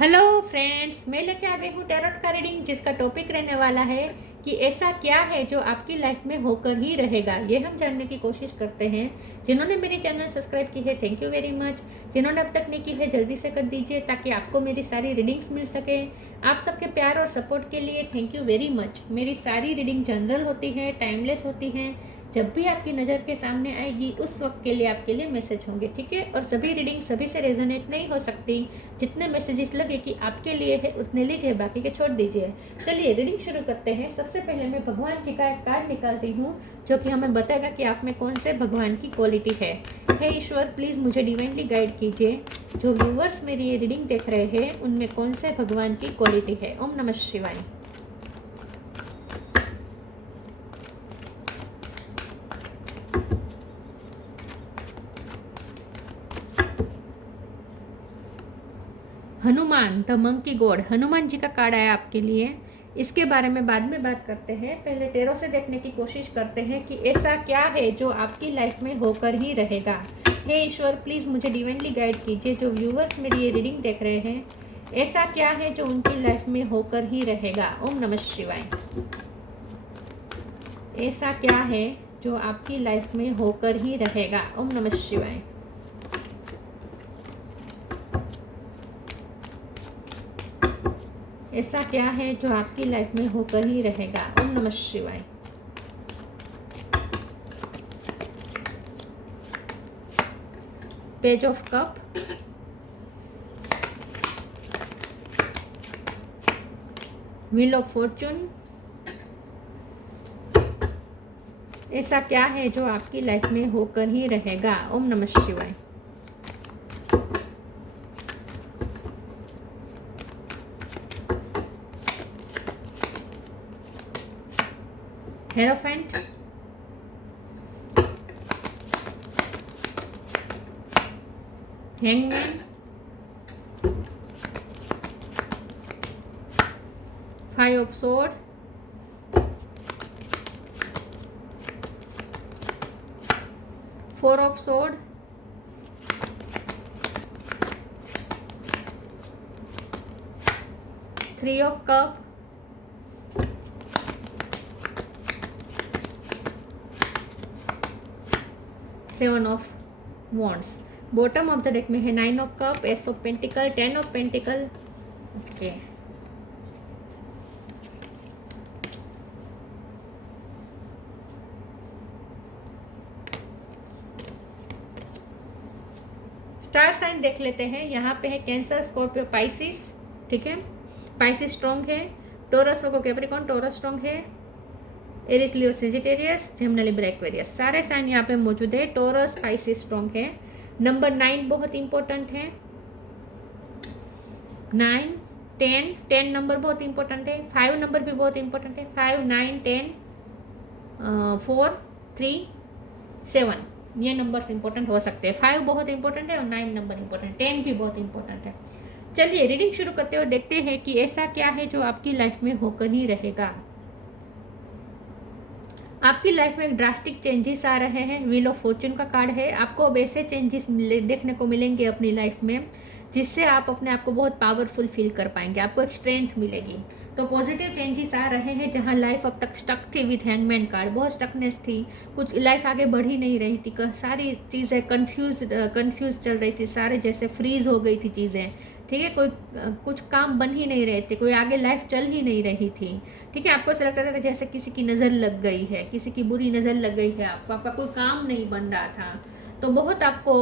Hello friends, मैं लेके आ गई हूँ टैरोट का रीडिंग, जिसका टॉपिक रहने वाला है कि ऐसा क्या है जो आपकी लाइफ में होकर ही रहेगा। ये हम जानने की कोशिश करते हैं। जिन्होंने मेरे चैनल सब्सक्राइब की है, थैंक यू वेरी मच। जिन्होंने अब तक नहीं की है, जल्दी से कर दीजिए ताकि आपको मेरी सारी रीडिंग्स मिल सके। आप सबके प्यार और सपोर्ट के लिए थैंक यू वेरी मच। मेरी सारी रीडिंग जनरल होती है, टाइमलेस होती हैं। जब भी आपकी नज़र के सामने आएगी उस वक्त के लिए आपके लिए मैसेज होंगे, ठीक है। और सभी रीडिंग सभी से रेजोनेट नहीं हो सकती। जितने मैसेजेस लगे कि आपके लिए है उतने लीजिए, बाकी के छोड़ दीजिए। चलिए रीडिंग शुरू करते हैं। सबसे पहले मैं भगवान जी का एक कार्ड निकालती हूँ जो कि हमें बताएगा कि आप में कौन से भगवान की क्वालिटी है। हे ईश्वर, प्लीज़ मुझे डिवाइनली गाइड कीजिए। जो व्यूवर्स मेरी ये रीडिंग देख रहे हैं उनमें कौन से भगवान की क्वालिटी है। ओम नमः शिवाय। Hanuman the monkey god, Hanuman ji का कार्ड आया आपके लिए। इसके बारे में बाद में बात करते हैं। पहले टेरो से देखने की कोशिश करते हैं कि ऐसा क्या है जो आपकी लाइफ में होकर ही रहेगा। हे ईश्वर, प्लीज़ मुझे डिवाइनली गाइड कीजिए। जो व्यूवर्स मेरी ये रीडिंग देख रहे हैं, ऐसा क्या है जो उनकी लाइफ में होकर ही रहेगा। ओम नमः शिवाय। ऐसा क्या है जो आपकी लाइफ में होकर ही रहेगा। ओम नमः शिवाय। ऐसा क्या है जो आपकी लाइफ में होकर ही रहेगा। ओम नमः शिवाय। Page of cup, wheel of Fortune. ऐसा क्या है जो आपकी लाइफ में होकर ही रहेगा। ओम नमः शिवाय। Hierophant, hangman, 5 of sword, 4 of sword, 3 of cup, 7 of wands. Bottom of the deck में है 9 of cup, ace of pentacle, 10 of pentacle. Okay, star sign देख लेते हैं। यहाँ पे है कैंसर, स्कॉर्पियो, पाइसिस, ठीक है। पाइसिस स्ट्रॉन्ग है। टोरस को कैप्रिकॉर्न, टोरस स्ट्रॉन्ग है। एरिस, लियो, सेजिटेरियस, जेमिनी, लिब्रा, एक्वेरियस, सारे साइन यहाँ पे मौजूद है। टोरस, पाइसिस स्ट्रॉन्ग है। नंबर 9 बहुत इंपॉर्टेंट है। 9, 10, 10 नंबर बहुत इंपॉर्टेंट है। 5 नंबर भी बहुत इंपॉर्टेंट है। 5, 9, 10, 4, 3, 7, ये नंबर्स इंपॉर्टेंट हो सकते हैं। 5 बहुत इंपॉर्टेंट है और 9 नंबर इंपॉर्टेंट, 10 भी बहुत इंपॉर्टेंट है। चलिए रीडिंग शुरू करते हुए देखते हैं कि ऐसा क्या है जो आपकी लाइफ में होकर ही रहेगा। आपकी लाइफ में ड्रास्टिक चेंजेस आ रहे हैं। व्हील ऑफ फॉर्चून का कार्ड है। आपको अब ऐसे चेंजेस देखने को मिलेंगे अपनी लाइफ में जिससे आप अपने आप को बहुत पावरफुल फील कर पाएंगे। आपको एक स्ट्रेंथ मिलेगी। तो पॉजिटिव चेंजेस आ रहे हैं। जहां लाइफ अब तक स्टक थी विथ हैंगमैन कार्ड, बहुत स्टकनेस थी, कुछ लाइफ आगे बढ़ ही नहीं रही थी, सारी चीज़ें कंफ्यूज चल रही थी, सारे जैसे फ्रीज हो गई थी चीज़ें, ठीक है। कोई कुछ काम बन ही नहीं रहे थे, कोई आगे लाइफ चल ही नहीं रही थी, ठीक है। आपको ऐसा लगता था जैसे किसी की नज़र लग गई है, किसी की बुरी नज़र लग गई है आपको, आपका कोई काम नहीं बन रहा था। तो बहुत आपको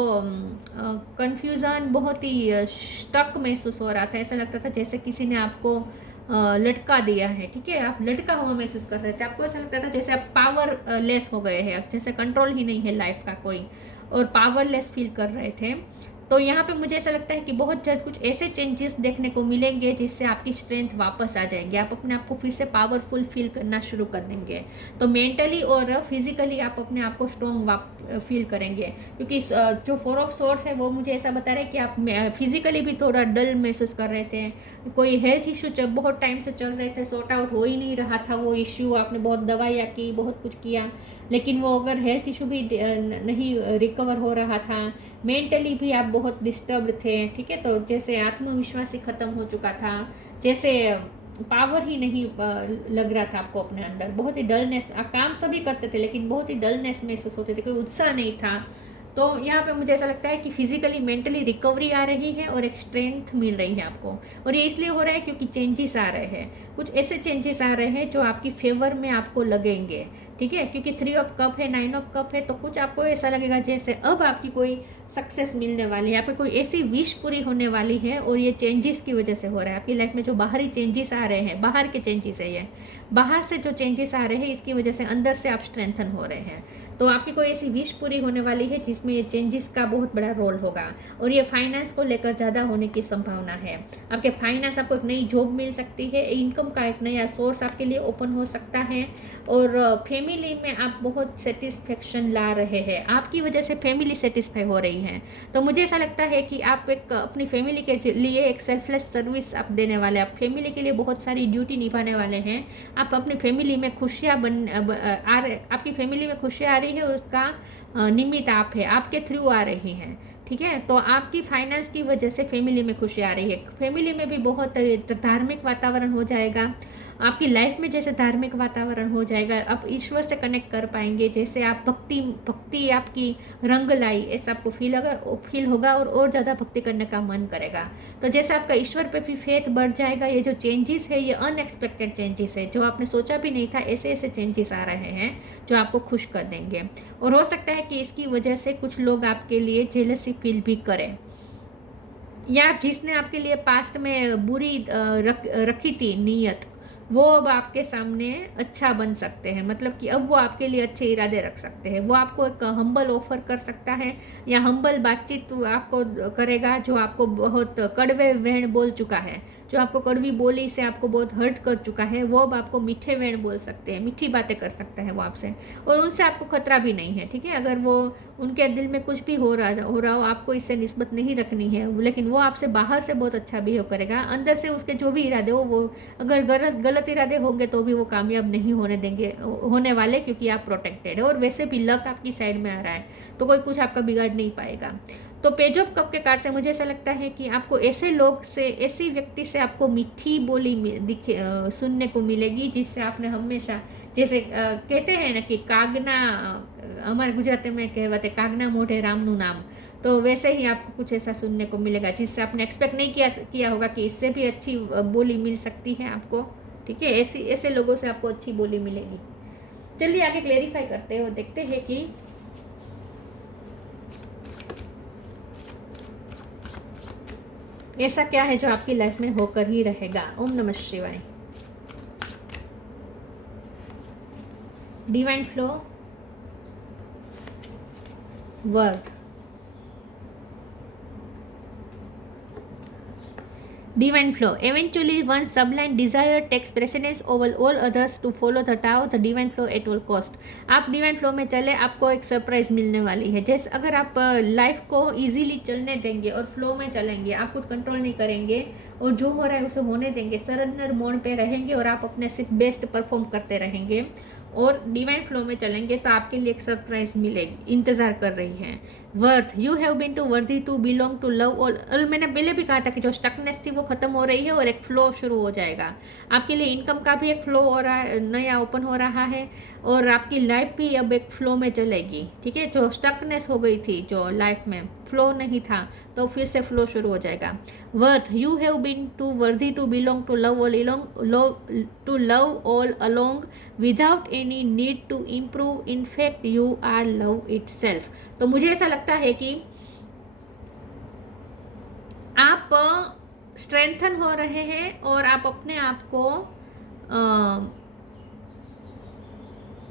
कंफ्यूजन, बहुत ही स्टक महसूस हो रहा था। ऐसा लगता था जैसे किसी ने आपको लटका दिया है, ठीक है। आप लटका हुआ महसूस कर रहे थे। आपको ऐसा लगता था जैसे आप पावर लेस हो गए हैं, जैसे कंट्रोल ही नहीं है लाइफ का कोई, और पावरलेस फील कर रहे थे। तो यहाँ पे मुझे ऐसा लगता है कि बहुत जल्द कुछ ऐसे चेंजेस देखने को मिलेंगे जिससे आपकी स्ट्रेंथ वापस आ जाएंगे। आप अपने आप को फिर से पावरफुल फील करना शुरू कर देंगे। तो मेंटली और फिजिकली आप अपने आप को स्ट्रॉन्ग फील करेंगे। क्योंकि जो 4 ऑफ सोर्स है वो मुझे ऐसा बता रहा है कि आप फिजिकली भी थोड़ा डल महसूस कर रहे थे। कोई हेल्थ इशू जब बहुत टाइम से चल रहे थे, सॉर्ट आउट हो ही नहीं रहा था वो इश्यू। आपने बहुत दवाइयाँ की, बहुत कुछ किया, लेकिन वो अगर हेल्थ इशू भी नहीं रिकवर हो रहा था, मेंटली भी आप बहुत डिस्टर्ब थे, ठीक है। तो जैसे आत्मविश्वास ही ख़त्म हो चुका था, जैसे पावर ही नहीं लग रहा था आपको अपने अंदर, बहुत ही डलनेस, आप काम सभी करते थे लेकिन बहुत ही डलनेस महसूस होते थे, कोई उत्साह नहीं था। तो यहाँ पे मुझे ऐसा लगता है कि फिजिकली मेंटली रिकवरी आ रही है और एक स्ट्रेंथ मिल रही है आपको। और ये इसलिए हो रहा है क्योंकि चेंजेस आ रहे हैं, कुछ ऐसे चेंजेस आ रहे हैं जो आपकी फेवर में आपको लगेंगे, ठीक है। क्योंकि 3 ऑफ कप है, 9 ऑफ कप है, तो कुछ आपको ऐसा लगेगा जैसे अब आपकी कोई सक्सेस मिलने वाली है, आपकी कोई ऐसी विश पूरी होने वाली है। और ये चेंजेस की वजह से हो रहा है आपकी लाइफ में, जो बाहरी चेंजेस आ रहे हैं, बाहर के चेंजेस है ये, बाहर से जो चेंजेस आ रहे हैं इसकी वजह से अंदर से आप स्ट्रेंथन हो रहे हैं। तो आपकी कोई ऐसी विश पूरी होने वाली है जिसमें ये चेंजेस का बहुत बड़ा रोल होगा। और ये फाइनेंस को लेकर ज़्यादा होने की संभावना है। आपके फाइनेंस, आपको एक नई जॉब मिल सकती है, इनकम का एक नया सोर्स आपके लिए ओपन हो सकता है। और फैमिली में आप बहुत सेटिस्फेक्शन ला रहे हैं, आपकी वजह से फैमिली सेटिस्फाई हो रही है। तो मुझे ऐसा लगता है कि आप एक अपनी फैमिली के लिए एक सेल्फलेस सर्विस आप देने वाले, आप फैमिली के लिए बहुत सारी ड्यूटी निभाने वाले हैं। आप अपनी फैमिली में खुशियाँ आपकी फैमिली में खुशियाँ आ रही है और उसका निमित्त आप है, आपके थ्रू आ रही हैं, ठीक है। तो आपकी फाइनेंस की वजह से फैमिली में खुशी आ रही है, फैमिली में भी बहुत धार्मिक वातावरण हो जाएगा आपकी लाइफ में, जैसे धार्मिक वातावरण हो जाएगा, आप ईश्वर से कनेक्ट कर पाएंगे, जैसे आप भक्ति आपकी रंग लाई, ऐसा आपको फील होगा और ज़्यादा भक्ति करने का मन करेगा। तो जैसे आपका ईश्वर पे भी फेथ बढ़ जाएगा। ये जो चेंजेस है ये अनएक्सपेक्टेड चेंजेस है, जो आपने सोचा भी नहीं था, ऐसे ऐसे चेंजेस आ रहे हैं जो आपको खुश कर देंगे। और हो सकता है कि इसकी वजह से कुछ लोग आपके लिए जेलसी फील भी करें, या जिसने आपके लिए पास्ट में बुरी रखी थी नीयत, वो अब आपके सामने अच्छा बन सकते हैं। मतलब कि अब वो आपके लिए अच्छे इरादे रख सकते हैं, वो आपको एक हम्बल ऑफर कर सकता है, या हम्बल बातचीत आपको करेगा, जो आपको बहुत कड़वे वेण बोल चुका है, जो आपको कड़वी बोली से आपको बहुत हर्ट कर चुका है, वो अब आपको मीठे वेण बोल सकते हैं, मीठी बातें कर सकता है वो आपसे। और उनसे आपको खतरा भी नहीं है, ठीक है। अगर वो उनके दिल में कुछ भी हो रहा हो आपको इससे निस्बत नहीं रखनी है, लेकिन वो आपसे बाहर से बहुत अच्छा बिहेव करेगा, अंदर से उसके जो भी इरादे हो, वो अगर गलत इरादे होंगे तो भी वो कामयाब नहीं होने वाले, क्योंकि आप प्रोटेक्टेड है। और वैसे भी लक आपकी साइड में आ रहा है, तो कोई कुछ आपका बिगाड़ नहीं पाएगा। तो पेज ऑफ कप के कार्ड से मुझे ऐसा लगता है कि आपको ऐसे लोग से, ऐसी व्यक्ति से आपको मीठी बोली सुनने को मिलेगी, जिससे आपने हमेशा, जैसे कहते हैं ना कि कागना, हमारे गुजराती में कहते कागना मोढ़े रामनु नाम, तो वैसे ही आपको कुछ ऐसा सुनने को मिलेगा जिससे आपने एक्सपेक्ट नहीं किया होगा कि इससे भी अच्छी बोली मिल सकती है आपको, ठीक है। ऐसे लोगों से आपको अच्छी बोली मिलेगी। चलिए आगे क्लेरिफाई करते हैं और देखते हैं कि ऐसा क्या है जो आपकी लाइफ में होकर ही रहेगा। ओम नमः शिवाय। Divine flow, worth, divine flow. Eventually one sublime desire takes precedence over all others to follow the Tao, the divine flow at all cost. आप divine flow में चले, आपको एक सरप्राइज मिलने वाली है। जैसे अगर आप लाइफ को इजीली चलने देंगे और फ्लो में चलेंगे, आप कुछ कंट्रोल नहीं करेंगे और जो हो रहा है उसे होने देंगे, सरेंडर मोड पे रहेंगे और आप अपने सिर्फ बेस्ट परफॉर्म करते रहेंगे और डिवाइन फ्लो में चलेंगे, तो आपके लिए एक सरप्राइज मिलेगी, इंतजार कर रही है। Worth, you have been too worthy to belong to love और मैंने पहले भी कहा था कि जो स्टकनेस थी वो खत्म हो रही है और एक फ्लो शुरू हो जाएगा। आपके लिए इनकम का भी एक फ्लो हो रहा है, नया ओपन हो रहा है, और आपकी लाइफ भी अब एक फ्लो में चलेगी, ठीक है। जो स्टकनेस हो गई थी, जो लाइफ में फ्लो नहीं था, तो फिर से फ्लो शुरू हो जाएगा। Worth, you have been too worthy to belong to love all along without any need to improve, in fact you are love itself. तो मुझे ऐसा लगता है कि आप स्ट्रेंथन हो रहे हैं और आप अपने आप को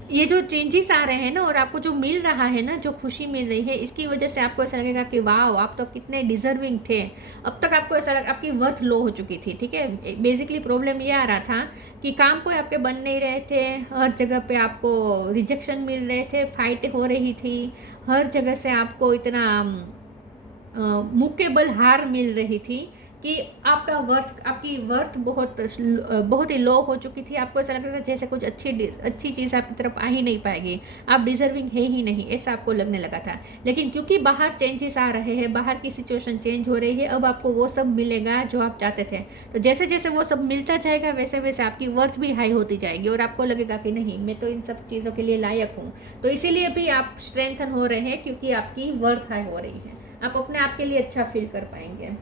ये जो चेंजेस आ रहे हैं ना, और आपको जो मिल रहा है ना, जो खुशी मिल रही है, इसकी वजह से आपको ऐसा लगेगा कि वाह, आप तो कितने डिजर्विंग थे। अब तक आपको ऐसा लगा आपकी वर्थ लो हो चुकी थी, ठीक है। बेसिकली प्रॉब्लम ये आ रहा था कि काम कोई आपके बन नहीं रहे थे, हर जगह पे आपको रिजेक्शन मिल रहे थे, फाइट हो रही थी, हर जगह से आपको इतना मुक्केबल हार मिल रही थी, कि आपकी वर्थ बहुत ही लो हो चुकी थी। आपको ऐसा लग रहा था जैसे कुछ अच्छी चीज़ आपकी तरफ आ ही नहीं पाएगी, आप डिजर्विंग है ही नहीं, ऐसा आपको लगने लगा था। लेकिन क्योंकि बाहर चेंजेस आ रहे हैं, बाहर की सिचुएशन चेंज हो रही है, अब आपको वो सब मिलेगा जो आप चाहते थे। तो जैसे जैसे वो सब मिलता जाएगा वैसे वैसे आपकी वर्थ भी हाई होती जाएगी और आपको लगेगा कि नहीं, मैं तो इन सब चीज़ों के लिए लायक हूँ। तो इसीलिए भी आप स्ट्रेंथन हो रहे हैं, क्योंकि आपकी वर्थ हाई हो रही है, आप अपने आप के लिए अच्छा फील कर पाएंगे।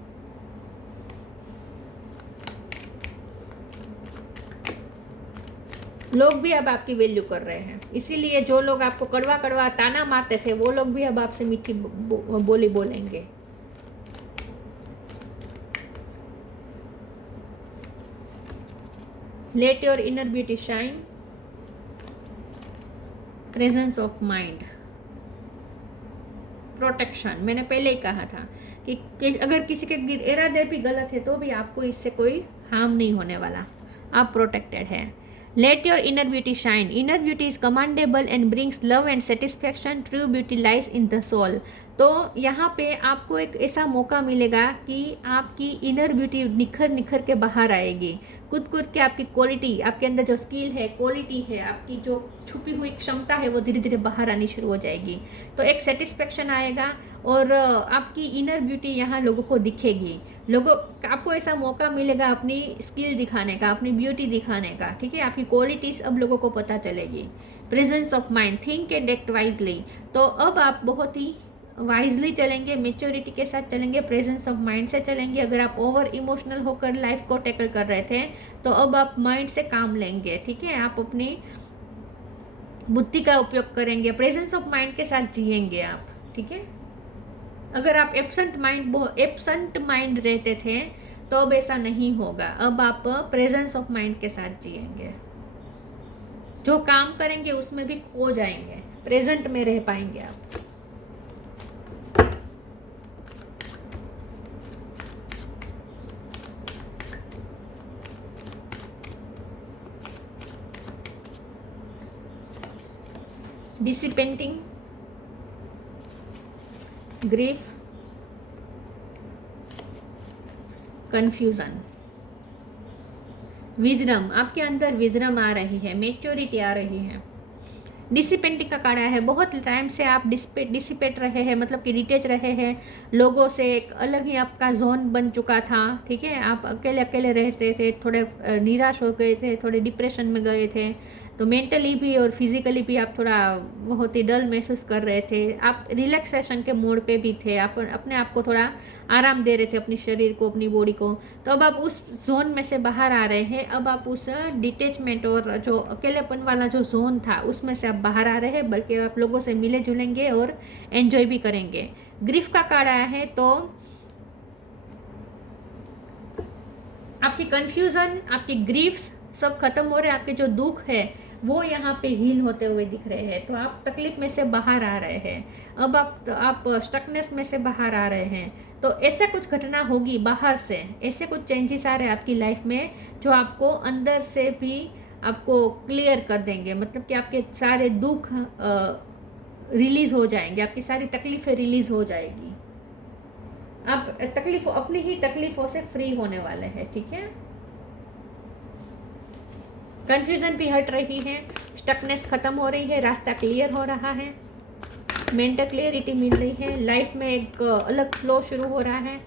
लोग भी अब आपकी वैल्यू कर रहे हैं, इसीलिए जो लोग आपको कड़वा कड़वा ताना मारते थे वो लोग भी अब आपसे मीठी बोली बोलेंगे। Late your inner beauty shine, presence of mind, protection. मैंने पहले ही कहा था कि अगर किसी के इरादे भी गलत है तो भी आपको इससे कोई हार्म नहीं होने वाला, आप प्रोटेक्टेड है। Let your inner beauty shine, inner beauty is commendable and brings love and satisfaction, true beauty lies in the soul. तो यहाँ पे आपको एक ऐसा मौका मिलेगा कि आपकी इनर ब्यूटी निखर निखर के बाहर आएगी, कूद कूद के आपकी क्वालिटी, आपके अंदर जो स्किल है, क्वालिटी है, आपकी जो छुपी हुई क्षमता है वो धीरे धीरे बाहर आनी शुरू हो जाएगी। तो एक सेटिस्फेक्शन आएगा और आपकी इनर ब्यूटी यहाँ लोगों को दिखेगी, आपको ऐसा मौका मिलेगा अपनी स्किल दिखाने का, अपनी ब्यूटी दिखाने का, ठीक है, आपकी क्वालिटीज़ अब लोगों को पता चलेगी। Presence of mind, think and act wisely. तो अब आप बहुत ही वाइजली चलेंगे, मेच्योरिटी के साथ चलेंगे, प्रेजेंस ऑफ माइंड से चलेंगे। अगर आप ओवर इमोशनल होकर लाइफ को टैकल कर रहे थे तो अब आप माइंड से काम लेंगे, ठीक है, आप अपनी बुद्धि का उपयोग करेंगे, प्रेजेंस ऑफ माइंड के साथ जिएंगे आप, ठीक है। अगर आप एब्सेंट माइंड रहते थे तो अब ऐसा नहीं होगा, अब आप प्रेजेंस ऑफ माइंड के साथ जिएंगे, जो काम करेंगे उसमें भी खो जाएंगे, प्रेजेंट में रह पाएंगे आप। डिसिपेंटिंग, ग्रीफ, कंफ्यूजन, विजडम, आपके अंदर विजडम आ रही है, मेच्योरिटी आ रही है। डिसिपेंटिंग का कार्ड है, बहुत टाइम से आप डिसिपेट रहे हैं, मतलब कि डिटेच रहे हैं लोगों से, एक अलग ही आपका जोन बन चुका था, ठीक है, आप अकेले अकेले रहते थे, थोड़े निराश हो गए थे, थोड़े डिप्रेशन में गए थे, तो मेंटली भी और फिजिकली भी आप थोड़ा बहुत ही डल महसूस कर रहे थे, आप रिलैक्सेशन के मोड पे भी थे, आप अपने आप को थोड़ा आराम दे रहे थे, अपनी शरीर को, अपनी बॉडी को। तो अब आप उस जोन में से बाहर आ रहे हैं, अब आप उस डिटेचमेंट और जो अकेलेपन वाला जो जोन था उसमें से आप बाहर आ रहे हैं, बल्कि आप लोगों से मिले जुलेंगे और एंजॉय भी करेंगे। ग्रीफ का कार्ड आया है, तो आपकी कंफ्यूजन, आपकी ग्रीफ्स सब खत्म हो रहे हैं, आपके जो दुख है वो यहाँ पे हील होते हुए दिख रहे हैं। तो आप तकलीफ में से बाहर आ रहे हैं, अब आप स्टकनेस में से बाहर आ रहे हैं। तो ऐसा कुछ घटना होगी बाहर से, ऐसे कुछ चेंजेस आ रहे हैं आपकी लाइफ में जो आपको अंदर से भी आपको क्लियर कर देंगे, मतलब कि आपके सारे दुख रिलीज हो जाएंगे, आपकी सारी तकलीफें रिलीज हो जाएगी, आप अपनी ही तकलीफों से फ्री होने वाले हैं, ठीक है। कंफ्यूजन भी हट रही है, स्टकनेस खत्म हो रही है, रास्ता क्लियर हो रहा है, मेंटल क्लियरिटी मिल रही है, लाइफ में एक अलग फ्लो शुरू हो रहा है,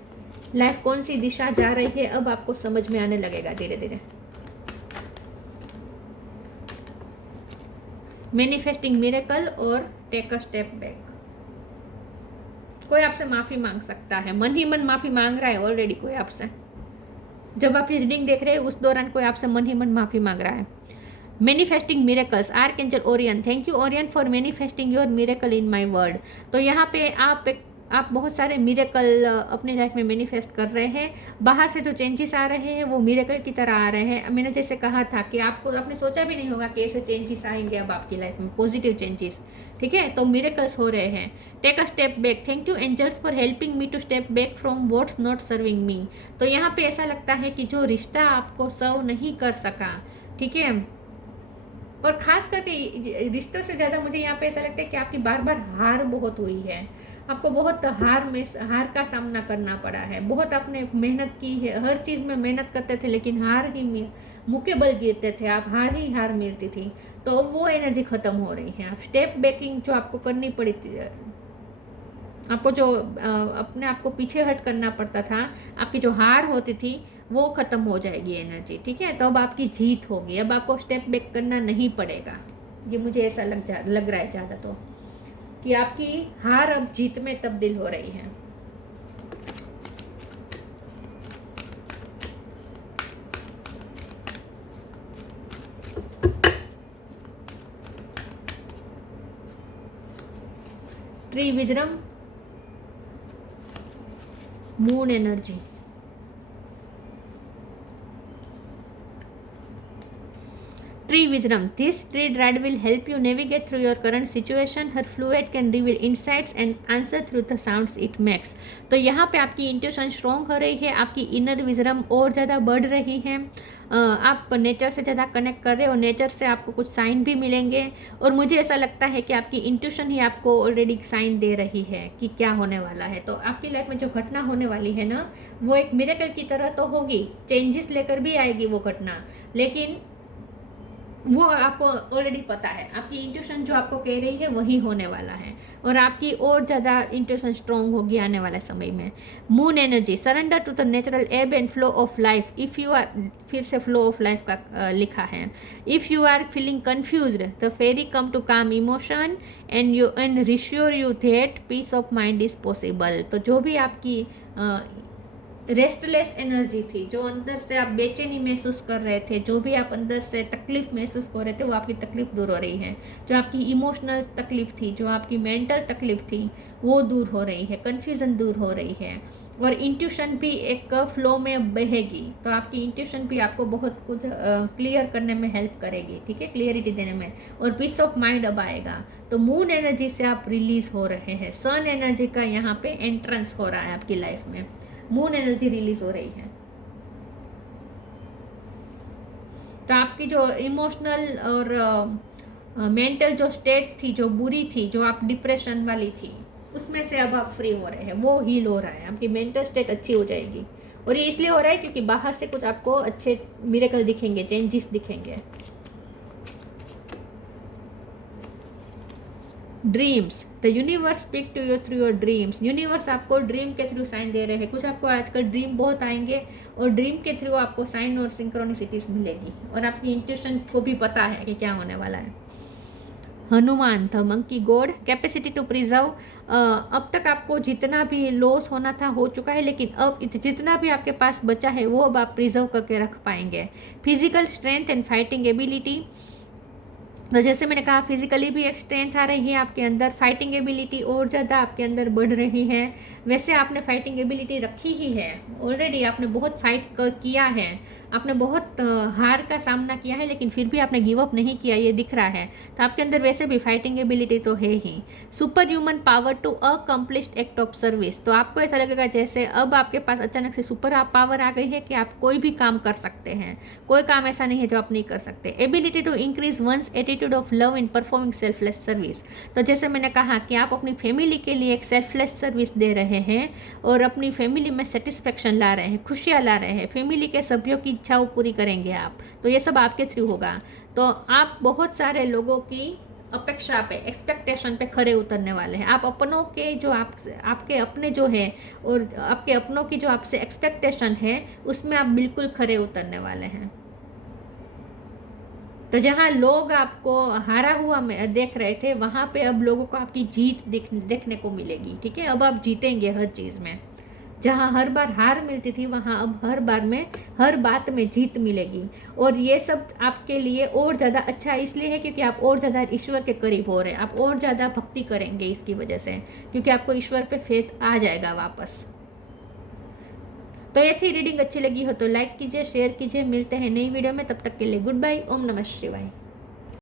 लाइफ कौन सी दिशा जा रही है अब आपको समझ में आने लगेगा धीरे धीरे। मैनिफेस्टिंग मिरेकल और टेक अ स्टेप बैक। कोई आपसे माफ़ी मांग सकता है, मन ही मन माफ़ी मांग रहा है ऑलरेडी कोई आपसे, जब आप ये रीडिंग देख रहे हैं उस दौरान कोई आपसे मन ही मन माफ़ी मांग रहा है। Manifesting miracles, archangel Orion, thank you Orion for manifesting your miracle in my word. तो यहाँ पे आप बहुत सारे मिरेकल अपनी लाइफ में मैनिफेस्ट कर रहे हैं, बाहर से जो चेंजेस आ रहे हैं वो मिरेकल की तरह आ रहे हैं। मैंने जैसे कहा था कि आपने सोचा भी नहीं होगा कि ऐसे चेंजेस आएंगे अब आपकी लाइफ में, पॉजिटिव चेंजेस, ठीक है। तो मिरेकल्स हो रहे हैं। Take a step back, thank you angels for helping me to step back from what's not serving me. तो यहाँ पे ऐसा लगता है कि जो रिश्ता आपको सर्व नहीं कर सका, ठीक है, और ख़ास करके रिश्तों से ज़्यादा मुझे यहाँ पे ऐसा लगता है कि आपकी बार बार हार बहुत हुई है, आपको बहुत हार का सामना करना पड़ा है, बहुत आपने मेहनत की है, हर चीज़ में मेहनत करते थे लेकिन हार ही मुँह के बल गिरते थे, आप हार मिलती थी। तो वो एनर्जी ख़त्म हो रही है। आप स्टेप बैकिंग जो आपको करनी पड़ी थी, आपको जो अपने आप को पीछे हट करना पड़ता था, आपकी जो हार होती थी वो ख़त्म हो जाएगी एनर्जी, ठीक है। तो अब आपकी जीत होगी, अब आपको स्टेप बैक करना नहीं पड़ेगा। ये मुझे ऐसा लग रहा है ज़्यादा तो, कि आपकी हार अब जीत में तब्दील हो रही है। Tree wisdom, moon energy, Tree wisdom. This tree dread will help you navigate through your current situation. Her fluid can reveal insights and answer through the sounds it makes. तो यहाँ पे आपकी इंट्यूशन स्ट्रॉन्ग हो रही है, आपकी inner wisdom और ज़्यादा बढ़ रही है, आप नेचर से ज़्यादा कनेक्ट कर रहे हो, नेचर से आपको कुछ साइन भी मिलेंगे। और मुझे ऐसा लगता है कि आपकी इंट्यूशन ही आपको ऑलरेडी साइन दे रही है कि क्या होने वाला है। तो आपकी लाइफ में जो घटना होने वाली है ना, वो एक मिरेकल की तरह तो होगी, चेंजेस लेकर भी आएगी वो घटना, लेकिन वो आपको ऑलरेडी पता है। आपकी इंट्यूशन जो आपको कह रही है वही होने वाला है, और आपकी और ज़्यादा इंट्यूशन स्ट्रॉन्ग होगी आने वाले समय में। Moon energy, surrender to the natural ebb and flow of life. If you are, फिर से फ्लो ऑफ लाइफ का लिखा है। If you are feeling confused, the fairy come to calm emotion and reassure you that peace of mind is possible. तो जो भी आपकी restless energy थी, जो अंदर से आप बेचैनी महसूस कर रहे थे, जो भी आप अंदर से तकलीफ महसूस कर रहे थे, वो आपकी तकलीफ दूर हो रही है। जो आपकी इमोशनल तकलीफ थी, जो आपकी मेंटल तकलीफ थी, वो दूर हो रही है, कन्फ्यूज़न दूर हो रही है, और इंट्यूशन भी एक फ्लो में बहेगी। तो आपकी इंट्यूशन भी आपको बहुत कुछ क्लियर करने में हेल्प करेगी, ठीक है, क्लियरिटी देने में, और पीस ऑफ माइंड अब आएगा। तो मून एनर्जी से आप रिलीज हो रहे हैं, सन एनर्जी का यहाँ पे एंट्रेंस हो रहा है आपकी लाइफ में, मून एनर्जी रिलीज हो रही है। तो आपकी जो इमोशनल और मेंटल जो स्टेट थी, जो बुरी थी, जो आप डिप्रेशन वाली थी, उसमें से अब आप फ्री हो रहे हैं, वो हील हो रहा है, आपकी मेंटल स्टेट अच्छी हो जाएगी। और ये इसलिए हो रहा है क्योंकि बाहर से कुछ आपको अच्छे मिरेकल दिखेंगे, चेंजेस दिखेंगे। Dreams, the universe speak to you through your dreams. Universe आपको ड्रीम के थ्रू साइन दे रहे हैं। कुछ आपको आजकल ड्रीम बहुत आएंगे, और ड्रीम के थ्रू आपको साइन और सिंक्रोनिसिटीज मिलेगी, और आपकी इंट्यूशन को भी पता है कि क्या होने वाला है। Hanuman, the monkey god, capacity to preserve. अब तक आपको जितना भी लॉस होना था हो चुका है, लेकिन अब जितना भी आपके पास बचा है वो अब आप प्रिजर्व करके रख पाएंगे। Physical strength and fighting ability, तो जैसे मैंने कहा फिजिकली भी एक स्ट्रेंथ आ रही है आपके अंदर, फाइटिंग एबिलिटी और ज़्यादा आपके अंदर बढ़ रही है। वैसे आपने फाइटिंग एबिलिटी रखी ही है ऑलरेडी, आपने बहुत फाइट किया है, आपने बहुत हार का सामना किया है, लेकिन फिर भी आपने गिव अप नहीं किया, ये दिख रहा है। तो आपके अंदर वैसे भी फाइटिंग एबिलिटी तो है ही। Super human power to accomplished act of service, तो आपको ऐसा लगेगा जैसे अब आपके पास अचानक से सुपर पावर आ गई है कि आप कोई भी काम कर सकते हैं, कोई काम ऐसा नहीं है जो आप नहीं कर सकते। Ability to increase one's attitude of love in performing selfless service, तो जैसे मैंने कहा कि आप अपनी फैमिली के लिए एक सेल्फलेस सर्विस दे रहे हैं, और अपनी फैमिली में सेटिस्फेक्शन ला रहे हैं, खुशियाँ ला रहे हैं, फैमिली के सभ्यों की इच्छाओं पूरी करेंगे आप। तो ये सब आपके थ्रू होगा। तो आप बहुत सारे लोगों की अपेक्षा पे, एक्सपेक्टेशन पे खरे उतरने वाले हैं। आप अपनों के जो आपके अपने जो है, और आपके अपनों की जो आपसे एक्सपेक्टेशन है, उसमें आप बिल्कुल खरे उतरने वाले हैं। तो जहाँ लोग आपको हारा हुआ देख रहे थे, वहाँ पे अब लोगों को आपकी जीत देखने को मिलेगी, ठीक है। अब आप जीतेंगे हर चीज़ में। जहाँ हर बार हार मिलती थी, वहाँ अब हर बात में जीत मिलेगी। और ये सब आपके लिए और ज़्यादा अच्छा इसलिए है क्योंकि आप और ज़्यादा ईश्वर के करीब हो रहे हैं, आप और ज़्यादा भक्ति करेंगे इसकी वजह से, क्योंकि आपको ईश्वर पे फेथ आ जाएगा वापस। तो ये थी रीडिंग, अच्छी लगी हो तो लाइक कीजिए, शेयर कीजिए। मिलते हैं नई वीडियो में, तब तक के लिए गुड बाय। ओम नमः शिवाय।